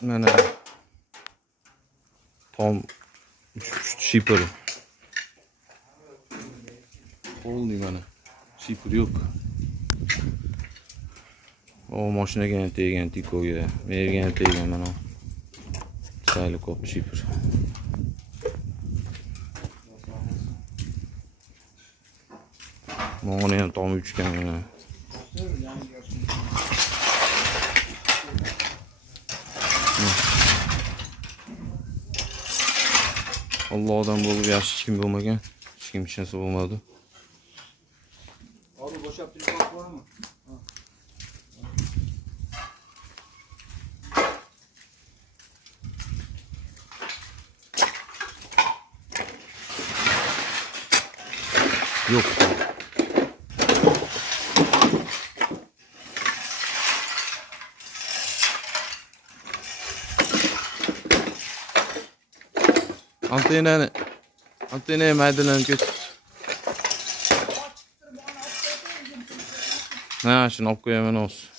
Mana tam shipper. Polni mana. Shipper yo'q. O mashinaga ham tegan tikoga. Menga ham tegan mana. Sayli ko'p shipper. Mana ham tam uchgan mana. Allohdan bo'lib yaxshi hech kim bo'lmagan. Hech kim tushunsa bo'lmadi. Abi boşalt bir bak var mı? Yok. Antenayı maydalanib ketibdi. Ha, shuni olib qo'yaman o'zi.